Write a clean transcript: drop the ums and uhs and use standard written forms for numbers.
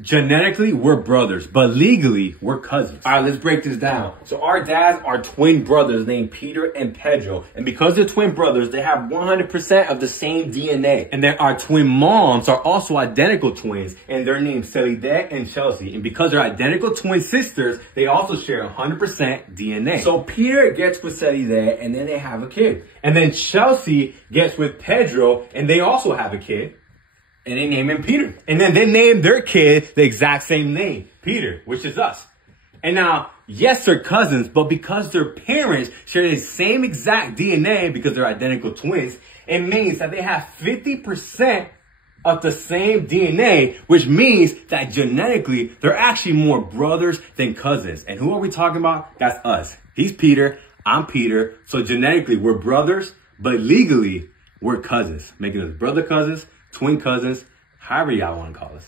Genetically, we're brothers, but legally, we're cousins. All right, let's break this down. So our dads are twin brothers named Peter and Pedro. And because they're twin brothers, they have 100% of the same DNA. And then our twin moms are also identical twins, and they're named Celide and Chelsea. And because they're identical twin sisters, they also share 100% DNA. So Peter gets with Celide, and then they have a kid. And then Chelsea gets with Pedro, and they also have a kid. And they name him Peter. And then they name their kid the exact same name, Peter, which is us. And now, yes, they're cousins, but because their parents share the same exact DNA because they're identical twins, it means that they have 50% of the same DNA, which means that genetically, they're actually more brothers than cousins. And who are we talking about? That's us. He's Peter, I'm Peter. So genetically, we're brothers, but legally, we're cousins, making us brother cousins, twin cousins, however y'all want to call us.